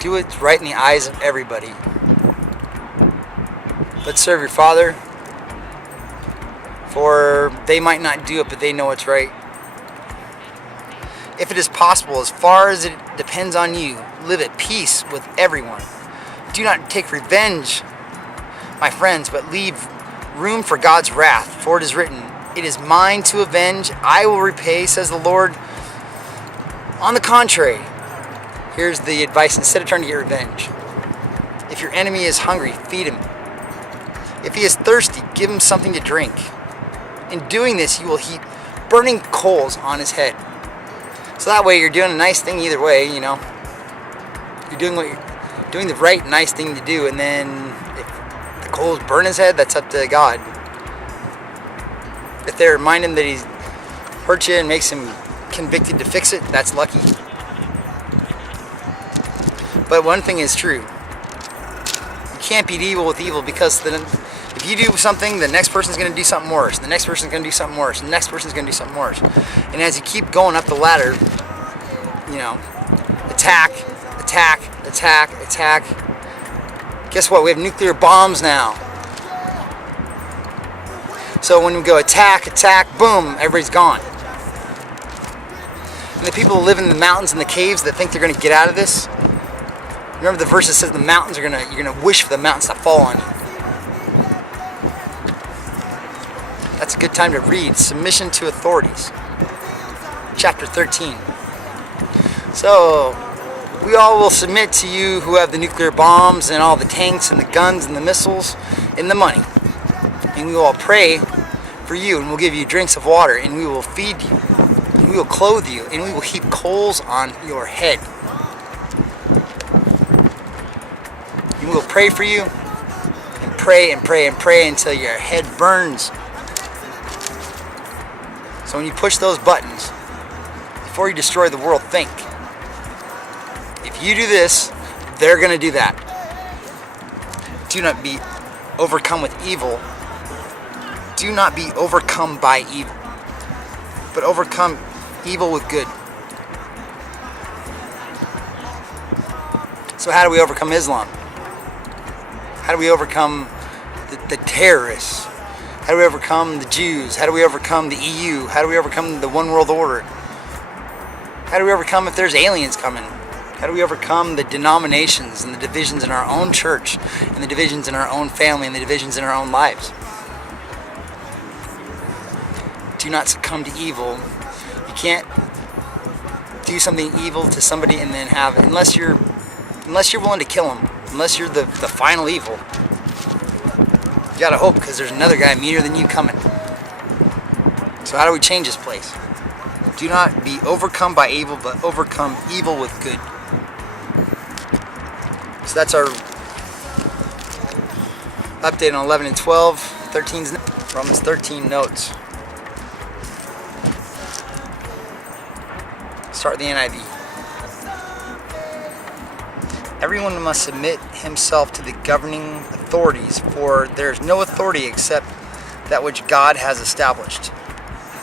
Do what's right in the eyes of everybody. Let's serve your Father, for they might not do it, but they know what's right. If it is possible, as far as it depends on you, live at peace with everyone. Do not take revenge, my friends, but leave room for God's wrath. For it is written, "It is mine to avenge, I will repay, says the Lord." On the contrary, here's the advice instead of trying to get revenge. If your enemy is hungry, feed him. If he is thirsty, give him something to drink. In doing this, you will heap burning coals on his head. So that way you're doing a nice thing either way, you know. You're doing the right, nice thing to do, and then if the coals burn his head, that's up to God. If they remind him that he's hurt you and makes him convicted to fix it, that's lucky. But one thing is true. You can't beat evil with evil, because if you do something, the next person's going to do something worse. The next person's going to do something worse. The next person's going to do something worse. And as you keep going up the ladder, you know, attack, attack, attack, attack. Guess what? We have nuclear bombs now. So when we go attack, attack, boom, everybody's gone. And the people who live in the mountains and the caves that think they're going to get out of this, remember the verse that says the mountains are you're going to wish for the mountains to fall on you. That's a good time to read Submission to Authorities, chapter 13. So, we all will submit to you who have the nuclear bombs and all the tanks and the guns and the missiles and the money. And we will all pray for you, and we'll give you drinks of water, and we will feed you, and we will clothe you, and we will heap coals on your head. And we will pray for you, and pray and pray and pray until your head burns. So when you push those buttons, before you destroy the world, think. If you do this, they're going to do that. Do not be overcome with evil. Do not be overcome by evil, but overcome evil with good. So how do we overcome Islam? How do we overcome the terrorists? How do we overcome the Jews? How do we overcome the EU? How do we overcome the one world order? How do we overcome if there's aliens coming? How do we overcome the denominations and the divisions in our own church, and the divisions in our own family, and the divisions in our own lives? Do not succumb to evil. You can't do something evil to somebody and then have, unless you're willing to kill them, unless you're the final evil. You gotta hope, because there's another guy meaner than you coming. So how do we change this place? Do not be overcome by evil, but overcome evil with good. So that's our update on 11 and 12. 13's Romans 13 notes. Start with the NIV. Everyone must submit himself to the governing authorities, for there is no authority except that which God has established.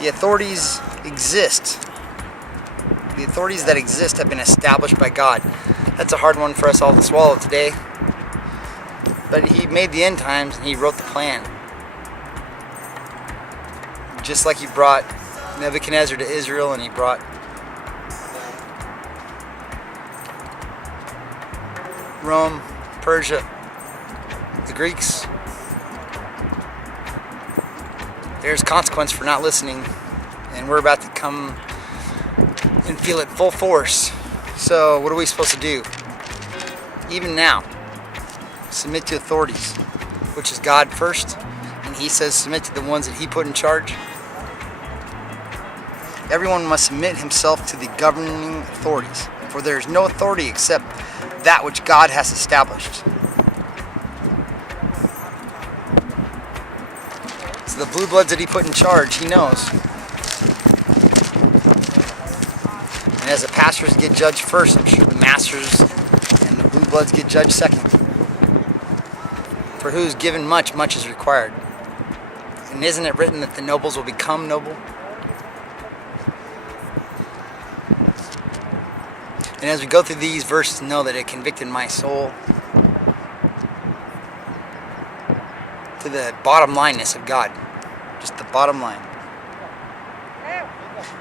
The authorities exist. The authorities that exist have been established by God. That's a hard one for us all to swallow today. But He made the end times and He wrote the plan. Just like He brought Nebuchadnezzar to Israel, and He brought Rome, Persia, the Greeks. There's consequence for not listening, and we're about to come and feel it full force. So what are we supposed to do? Even now, submit to authorities, which is God first, and He says submit to the ones that He put in charge. Everyone must submit himself to the governing authorities, for there is no authority except that which God has established. So the blue bloods that He put in charge, He knows. And as the pastors get judged first, I'm sure the masters and the blue bloods get judged second. For who's given much, much is required. And isn't it written that the nobles will become noble? And as we go through these verses, know that it convicted my soul to the bottom lineness of God. Just the bottom line.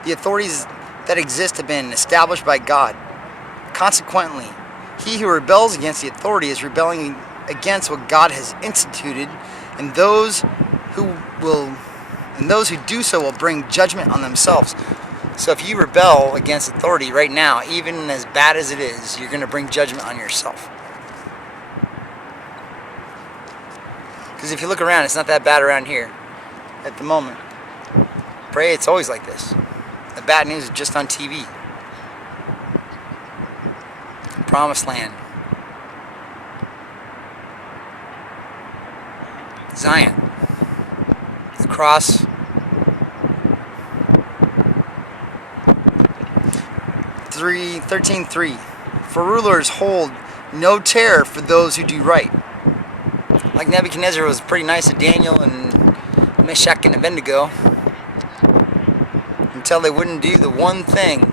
The authorities that exist have been established by God. Consequently, he who rebels against the authority is rebelling against what God has instituted, and those who do so will bring judgment on themselves. So if you rebel against authority right now, even as bad as it is, you're going to bring judgment on yourself. Because if you look around, it's not that bad around here at the moment. Pray it's always like this. The bad news is just on TV. Promised land. Zion. The cross. Three 13:3. For rulers hold no terror for those who do right. Like Nebuchadnezzar was pretty nice to Daniel and Meshach and Abednego until they wouldn't do the one thing.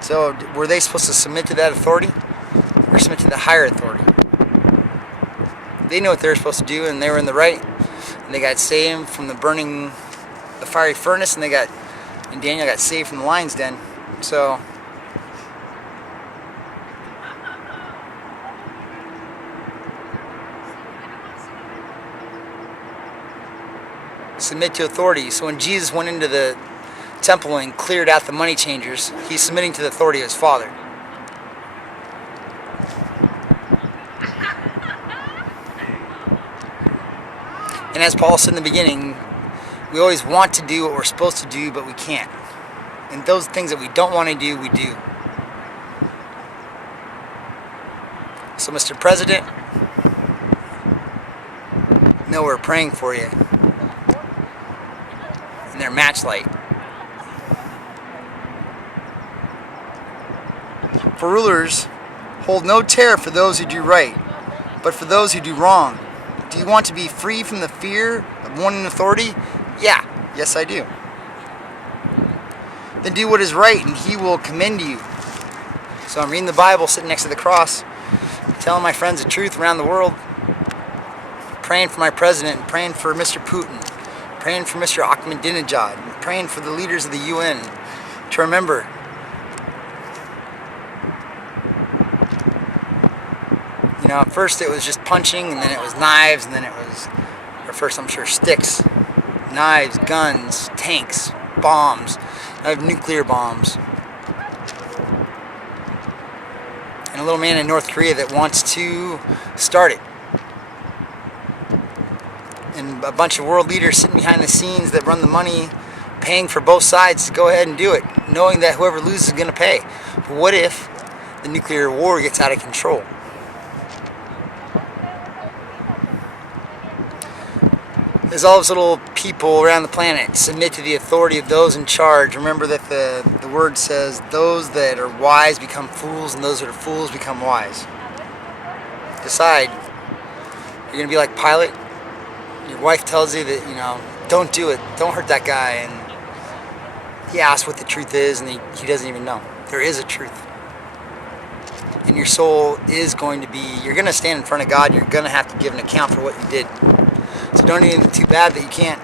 So were they supposed to submit to that authority or submit to the higher authority? They knew what they were supposed to do, and they were in the right, and they got saved from the fiery furnace, and Daniel got saved from the lion's den. So submit to authority. So when Jesus went into the temple and cleared out the money changers, he's submitting to the authority of his Father. And as Paul said in the beginning, we always want to do what we're supposed to do, but we can't. And those things that we don't want to do, we do. So Mr. President, know we're praying for you. And they're matchlight. For rulers hold no terror for those who do right, but for those who do wrong. Do you want to be free from the fear of one in authority? Yeah, yes I do. Then do what is right, and he will commend you. So I'm reading the Bible, sitting next to the cross, telling my friends the truth around the world, praying for my president, praying for Mr. Putin, praying for Mr. Ahmadinejad, praying for the leaders of the UN to remember at first it was just punching, and then it was knives, and then it was, or first I'm sure, sticks, knives, guns, tanks, bombs. I have nuclear bombs. And a little man in North Korea that wants to start it. And a bunch of world leaders sitting behind the scenes that run the money, paying for both sides to go ahead and do it, knowing that whoever loses is going to pay. But what if the nuclear war gets out of control? As all those little people around the planet submit to the authority of those in charge, remember that the word says, those that are wise become fools, and those that are fools become wise. Decide. You're going to be like Pilate. Your wife tells you that, don't do it. Don't hurt that guy. And he asks what the truth is, and he doesn't even know. There is a truth. And your soul is going to be, you're going to stand in front of God. You're going to have to give an account for what you did. So don't even be too bad that you can't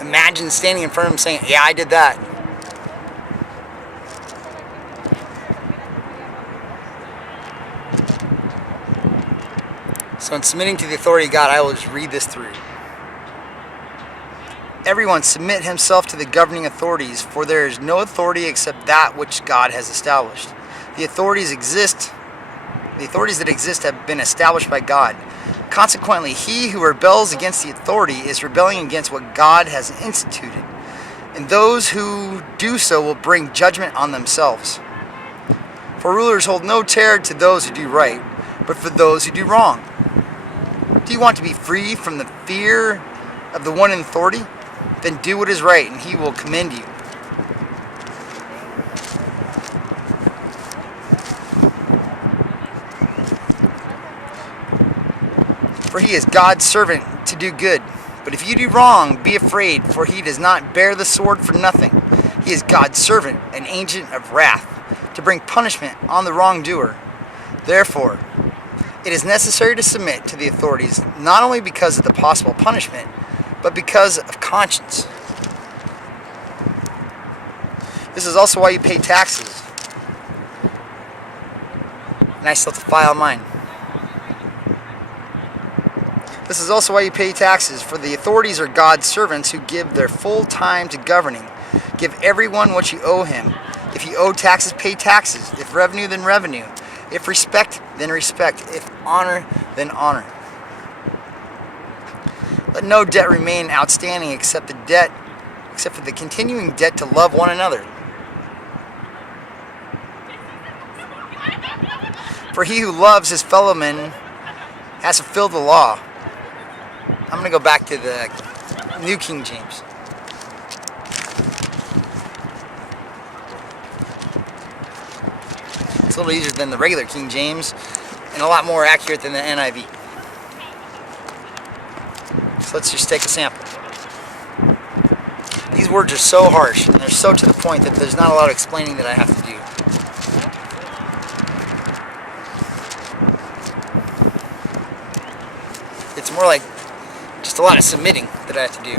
imagine standing in front of him saying, yeah, I did that. So in submitting to the authority of God, I will just read this through. Everyone submit himself to the governing authorities, for there is no authority except that which God has established. The authorities that exist have been established by God. Consequently, he who rebels against the authority is rebelling against what God has instituted, and those who do so will bring judgment on themselves. For rulers hold no terror to those who do right, but for those who do wrong. Do you want to be free from the fear of the one in authority? Then do what is right, and he will commend you. For he is God's servant to do good. But if you do wrong, be afraid, for he does not bear the sword for nothing. He is God's servant, an agent of wrath, to bring punishment on the wrongdoer. Therefore, it is necessary to submit to the authorities not only because of the possible punishment, but because of conscience. This is also why you pay taxes. And I still have to file mine. This is also why you pay taxes, for the authorities are God's servants who give their full time to governing. Give everyone what you owe him. If you owe taxes, pay taxes. If revenue, then revenue. If respect, then respect. If honor, then honor. Let no debt remain outstanding except for the continuing debt to love one another. For he who loves his fellow man has fulfilled the law. I'm going to go back to the New King James. It's a little easier than the regular King James and a lot more accurate than the NIV. So let's just take a sample. These words are so harsh and they're so to the point that there's not a lot of explaining that I have to do. It's more like just a lot of submitting that I have to do.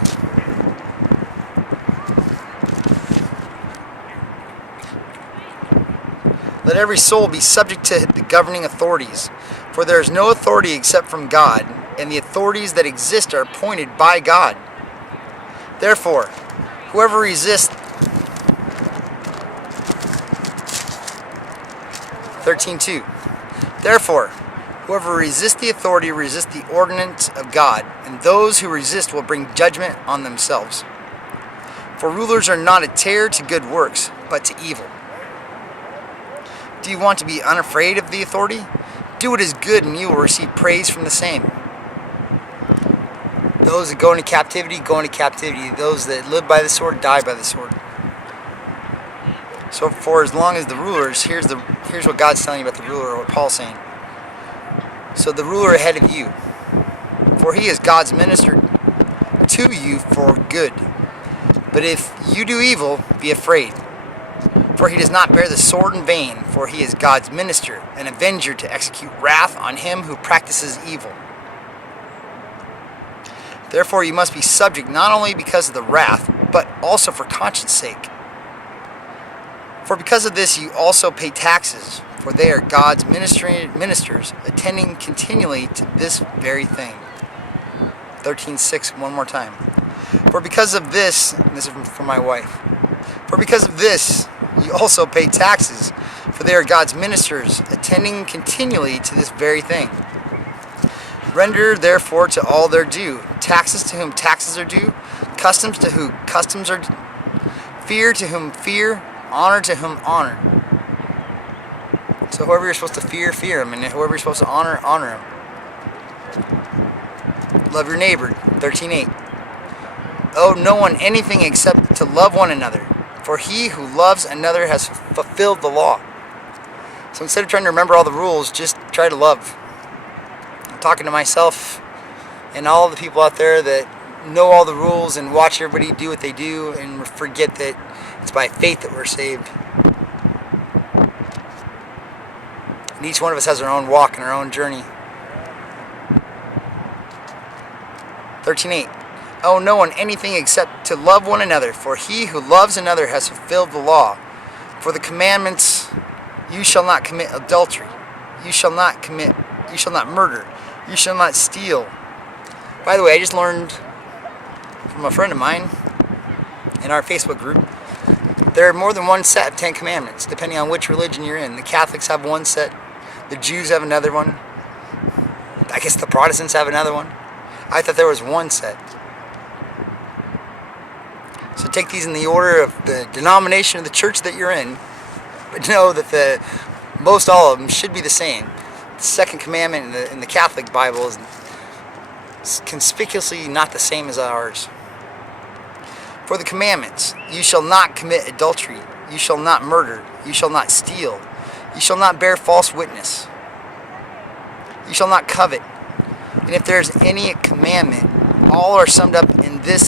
Let every soul be subject to the governing authorities, for there is no authority except from God, and the authorities that exist are appointed by God. Therefore, whoever resists 13:2. Therefore, whoever resists the authority resists the ordinance of God, and those who resist will bring judgment on themselves. For rulers are not a terror to good works, but to evil. Do you want to be unafraid of the authority? Do what is good, and you will receive praise from the same. Those that go into captivity, go into captivity. Those that live by the sword, die by the sword. So for as long as the rulers, here's what God's telling you about the ruler, or what Paul's saying. So the ruler ahead of you, for he is God's minister to you for good. But if you do evil, be afraid. For he does not bear the sword in vain, for he is God's minister, an avenger to execute wrath on him who practices evil. Therefore you must be subject not only because of the wrath, but also for conscience sake. For because of this you also pay taxes, for they are God's ministers, attending continually to this very thing. 13:6, one more time. For because of this, this is from my wife. For because of this, you also pay taxes, for they are God's ministers, attending continually to this very thing. Render therefore to all their due, taxes to whom taxes are due, customs to whom customs are due, fear to whom fear, honor to whom honor. So whoever you're supposed to fear, fear him, and whoever you're supposed to honor, honor him. Love your neighbor, 13:8. Owe no one anything except to love one another, for he who loves another has fulfilled the law. So instead of trying to remember all the rules, just try to love. I'm talking to myself and all the people out there that know all the rules and watch everybody do what they do and forget that it's by faith that we're saved. And each one of us has our own walk and our own journey. 13:8. Owe no one anything except to love one another, for he who loves another has fulfilled the law. For the commandments, you shall not commit adultery, you shall not murder, you shall not steal. By the way, I just learned from a friend of mine in our Facebook group, there are more than one set of 10 commandments, depending on which religion you're in. The Catholics have one set, the Jews have another one, I guess the Protestants have another one. I thought there was one set. So take these in the order of the denomination of the church that you're in, but know that most all of them should be the same. The second commandment in the Catholic Bible is conspicuously not the same as ours. For the commandments, you shall not commit adultery, you shall not murder, you shall not steal, you shall not bear false witness, you shall not covet. And if there's any commandment, all are summed up in this